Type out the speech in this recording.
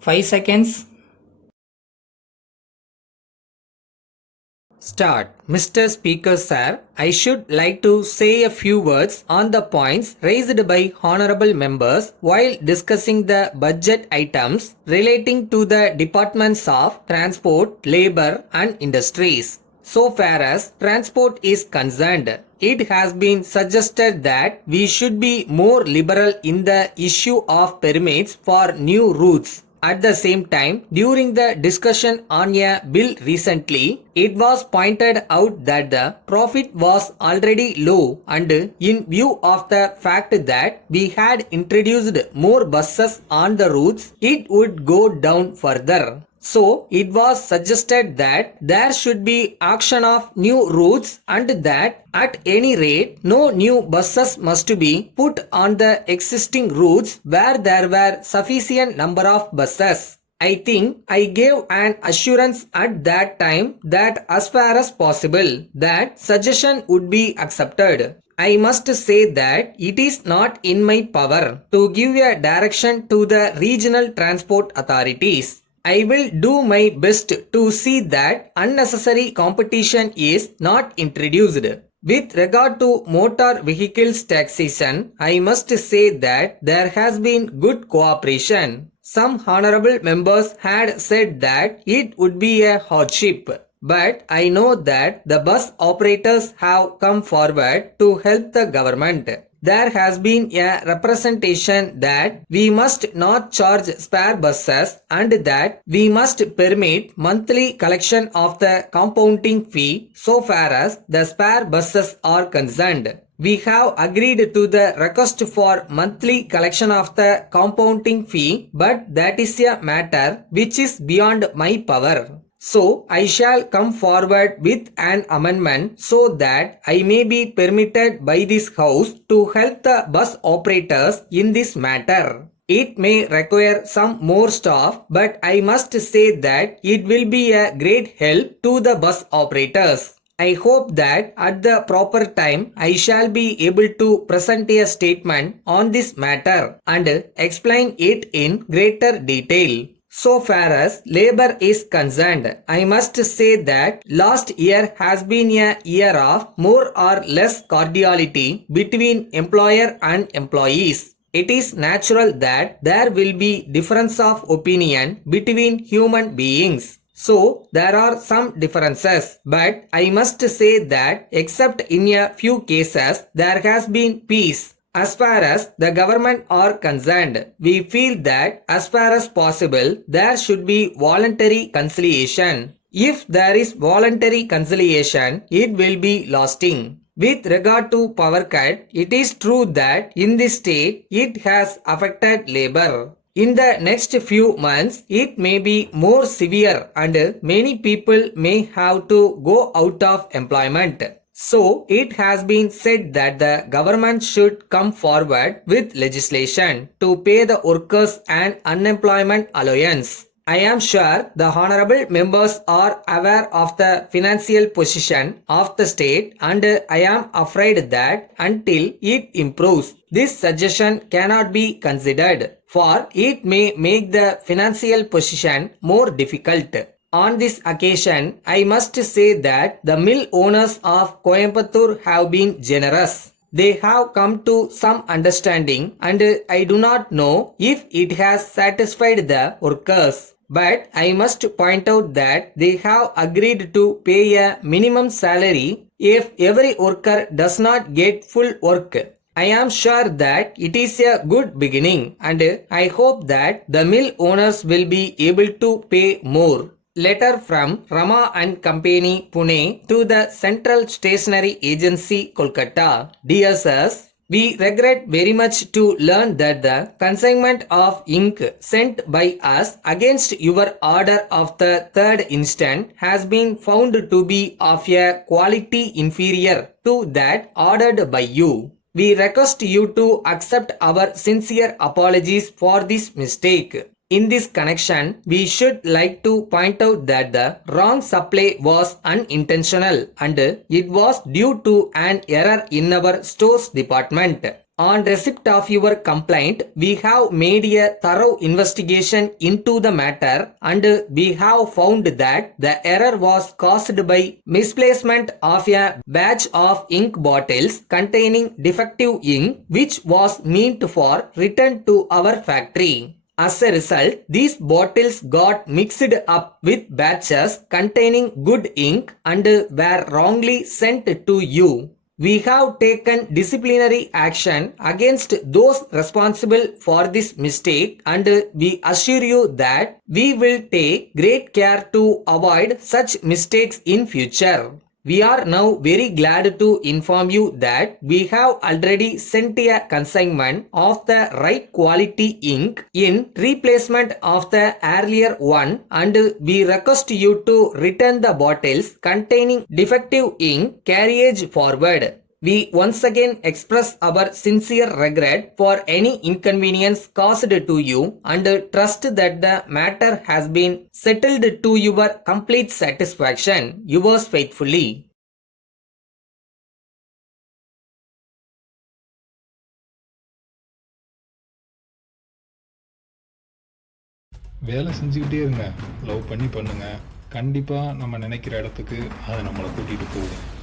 5 seconds. Start. Mr. Speaker Sir, I should like to say a few words on the points raised by honorable members while discussing the budget items relating to the departments of transport, labor and industries. So far as transport is concerned, it has been suggested that we should be more liberal in the issue of permits for new routes. At the same time, during the discussion on a bill recently, it was pointed out that the profit was already low and in view of the fact that we had introduced more buses on the routes, it would go down further. So, it was suggested that there should be auction of new routes and that at any rate, no new buses must be put on the existing routes where there were sufficient number of buses. I think I gave an assurance at that time that as far as possible, that suggestion would be accepted. I must say that it is not in my power to give a direction to the regional transport authorities. I will do my best to see that unnecessary competition is not introduced. With regard to motor vehicles taxation, I must say that there has been good cooperation. Some honorable members had said that it would be a hardship. But I know that the bus operators have come forward to help the government. There has been a representation that we must not charge spare buses and that we must permit monthly collection of the compounding fee so far as the spare buses are concerned. We have agreed to the request for monthly collection of the compounding fee, but that is a matter which is beyond my power. So, I shall come forward with an amendment so that I may be permitted by this House to help the bus operators in this matter. It may require some more staff, but I must say that it will be a great help to the bus operators. I hope that at the proper time I shall be able to present a statement on this matter and explain it in greater detail. So far as labor is concerned, I must say that last year has been a year of more or less cordiality between employer and employees. It is natural that there will be difference of opinion between human beings. So, there are some differences, but I must say that except in a few cases, there has been peace. As far as the government are concerned, we feel that as far as possible, there should be voluntary conciliation. If there is voluntary conciliation, it will be lasting. With regard to power cut, it is true that in this state, it has affected labor. In the next few months, it may be more severe and many people may have to go out of employment. So, it has been said that the government should come forward with legislation to pay the workers an unemployment allowance. I am sure the honorable members are aware of the financial position of the state and I am afraid that until it improves, this suggestion cannot be considered, for it may make the financial position more difficult. On this occasion, I must say that the mill owners of Coimbatore have been generous. They have come to some understanding and I do not know if it has satisfied the workers. But I must point out that they have agreed to pay a minimum salary if every worker does not get full work. I am sure that it is a good beginning and I hope that the mill owners will be able to pay more. Letter from Rama and Company, Pune to the Central Stationery Agency, Kolkata. Dear sirs, we regret very much to learn that the consignment of ink sent by us against your order of the 3rd instant has been found to be of a quality inferior to that ordered by you. We request you to accept our sincere apologies for this mistake. In this connection, we should like to point out that the wrong supply was unintentional and it was due to an error in our stores department. On receipt of your complaint, we have made a thorough investigation into the matter and we have found that the error was caused by misplacement of a batch of ink bottles containing defective ink which was meant for return to our factory. As a result, these bottles got mixed up with batches containing good ink and were wrongly sent to you. We have taken disciplinary action against those responsible for this mistake and we assure you that we will take great care to avoid such mistakes in future. We are now very glad to inform you that we have already sent a consignment of the right quality ink in replacement of the earlier one and we request you to return the bottles containing defective ink carriage forward. We once again express our sincere regret for any inconvenience caused to you and trust that the matter has been settled to your complete satisfaction. Yours faithfully. வேலை செஞ்சுக்கிட்டே இருங்க, love பண்ணி பண்ணுங்க. கண்டிப்பாக நம்ம நினைக்கிற இடத்துக்கு அது நம்மளை கூட்டிகிட்டு போகும்.